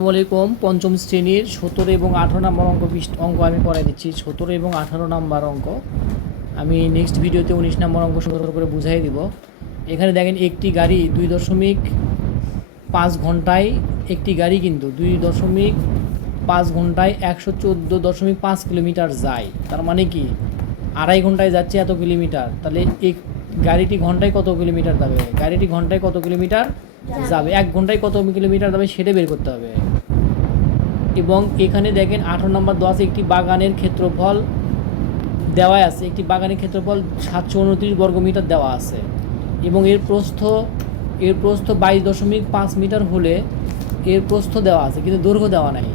আসসালামাইকুম। পঞ্চম শ্রেণীর 17 এবং 18 নম্বর অঙ্ক আমি করাই দিচ্ছি। 17 এবং 18 নম্বর অঙ্ক আমি নেক্সট ভিডিওতে 19 নম্বর অঙ্ক সুন্দর করে বুঝাই দিব। এখানে দেখেন একটি গাড়ি 2.5 ঘন্টায়, একটি গাড়ি কিন্তু 2.5 ঘন্টায় 114.5 কিলোমিটার যায়। তার মানে কি 2.5 ঘন্টায় যাচ্ছে এত কিলোমিটার। তাহলে এই গাড়িটি ঘন্টায় কত কিলোমিটার যাবে, গাড়িটি ঘন্টায় কত কিলোমিটার যাবে, 1 ঘন্টায় কত কিলোমিটার যাবে সেটা বের করতে হবে। এবং এখানে দেখেন 18 নম্বর দেওয়া আছে একটি বাগানের ক্ষেত্রফল দেওয়া আছে, একটি বাগানের ক্ষেত্রফল 729 বর্গমিটার দেওয়া আছে এবং এর প্রস্থ 22.5 মিটার হলে এর প্রস্থ দেওয়া আছে কিন্তু দৈর্ঘ্য দেওয়া নাই।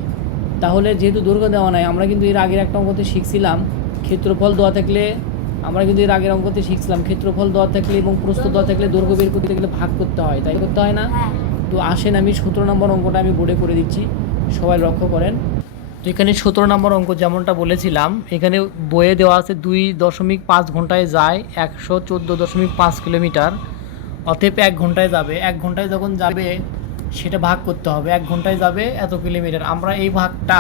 তাহলে যেহেতু দৈর্ঘ্য দেওয়া নাই, আমরা কিন্তু এর আগের একটা অঙ্কতে শিখছিলাম ক্ষেত্রফল দেওয়া থাকলে, ক্ষেত্রফল দেওয়া থাকলে এবং প্রস্থ দেওয়া থাকলে দৈর্ঘ্য বের করতে গেলে ভাগ করতে হয়, তাই করতে হয় না? তো আসেন আমি 17 নম্বর অঙ্কটা আমি বোর্ডে করে দিচ্ছি, সবাই লক্ষ্য করেন। তো এখানে 17 নম্বর অঙ্ক যেমনটা বলেছিলাম, এখানে বইয়ে দেওয়া আছে 2.5 ঘন্টায় যায় 114.5 কিলোমিটার, অতএব 1 ঘন্টায় যাবে। 1 ঘন্টায় যখন যাবে সেটা ভাগ করতে হবে, 1 ঘন্টায় যাবে এত কিলোমিটার। আমরা এই ভাগটা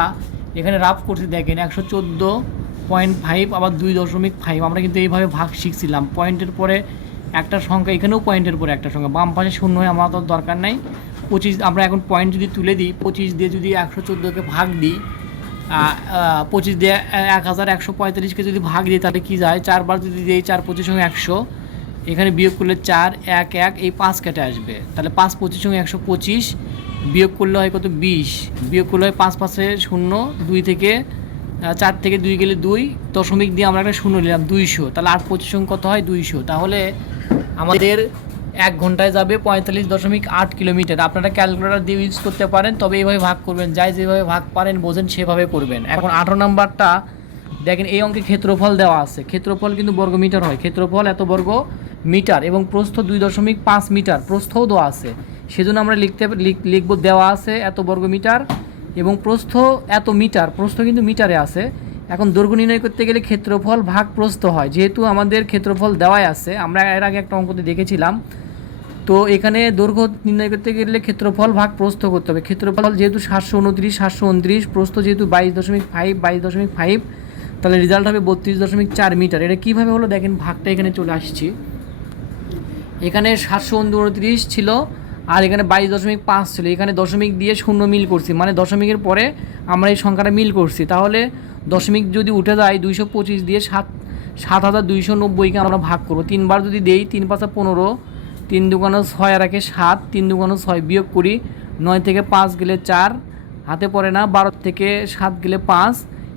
এখানে রাফ করছি, দেখেন 114.5 আবার 2.5। আমরা কিন্তু এইভাবে ভাগ শিখছিলাম, পয়েন্টের পরে একটা সংখ্যা, এখানেও পয়েন্টের পরে একটা সংখ্যা, বাম পাশে শূন্য হয়ে আমার তো দরকার নাই। 25 আমরা এখন পয়েন্ট যদি তুলে দিই, 25 দিয়ে যদি 114কে ভাগ দিই, 25 দিয়ে 1145কে যদি ভাগ দিই তাহলে কী যায়, 4 বার যদি দিই 4 25 100, এখানে বিয়োগ করলে 4 1 1 এই 5 কেটে আসবে, তাহলে 5 25 125, বিয়োগ করলে হয় কত 20, বিয়োগ করলে হয় 5 5 0, 2 থেকে 4 থেকে 2 গেলে 2, দশমিক দিয়ে আমরা একটা শূন্য নিলাম 200, তাহলে 8 25 কত হয় 200। তাহলে আমাদের 1 ঘন্টায় যাবে 45.8 কিলোমিটার। আপনারা ক্যালকুলেটর দিয়ে ইউজ করতে পারেন, তবে এইভাবে ভাগ করবেন, যাই যেভাবে ভাগ পারেন বোঝেন সেভাবে করবেন। এখন 18 নম্বরটা দেখেন, এই অঙ্কে ক্ষেত্রফল দেওয়া আছে, ক্ষেত্রফল কিন্তু বর্গমিটার হয়, ক্ষেত্রফল এত বর্গ মিটার এবং প্রস্থ 2.5 মিটার, প্রস্থও দেওয়া আছে, সেজন্য আমরা লিখব দেওয়া আছে এত বর্গমিটার এবং প্রস্থ এত মিটার, প্রস্থ কিন্তু মিটারে আছে। এখন দৈর্ঘ্য নির্ণয় করতে গেলে ক্ষেত্রফল ভাগ প্রস্থ হয়, যেহেতু আমাদের ক্ষেত্রফল দেওয়াই আছে, আমরা এর আগে একটা অঙ্কতে দেখেছিলাম। তো এখানে দৈর্ঘ্য নির্ণয় করতে গেলে ক্ষেত্রফল ভাগ প্রস্থ করতে হবে। ক্ষেত্রফল যেহেতু 729, প্রস্থ যেহেতু 22.5, তাহলে রেজাল্ট হবে 32.4 মিটার। এটা কীভাবে হলো দেখেন, ভাগটা এখানে চলে আসছি, এখানে 729 ছিল আর এখানে 22.5 ছিল, এখানে দশমিক দিয়ে শূন্য মিল করছি, মানে দশমিকের পরে আমরা এই সংখ্যাটা মিল করছি। তাহলে দশমিক যদি উঠে যায় 225 দিয়ে 7290কে আমরা ভাগ করবো, 3 বার যদি দেই 3 5 15, 3 2 6 আর 7, 3 2 6, বিয়োগ করি 9 থেকে 5 গেলে 4, হাতে পড়ে না, 12 থেকে 7 গেলে 5,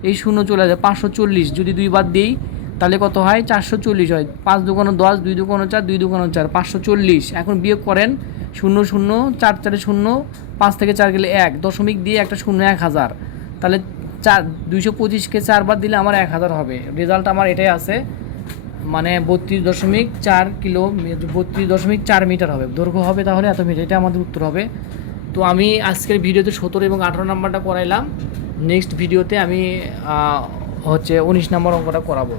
এই শূন্য চলে যায় 540, যদি 2 বার দিই তাহলে কত হয় 440 হয়, 5 2 10, 2 2 4, 2 2 4, 540। এখন বিয়োগ করেন 0 0 4 4 0, 5 থেকে 4 গেলে 1, দশমিক দিয়ে একটা শূন্য 1000, তাহলে 225কে 4 বার দিলে আমার 1000 হবে। রেজাল্ট আমার এটাই আছে, মানে 32.4 মিটার হবে, দৈর্ঘ্য হবে তাহলে এত মিটার, এটা আমাদের উত্তর হবে। তো আমি আজকের ভিডিওতে 17 এবং 18 নাম্বারটা করাইলাম, নেক্সট ভিডিওতে আমি 19 নম্বর অঙ্কটা করাবো।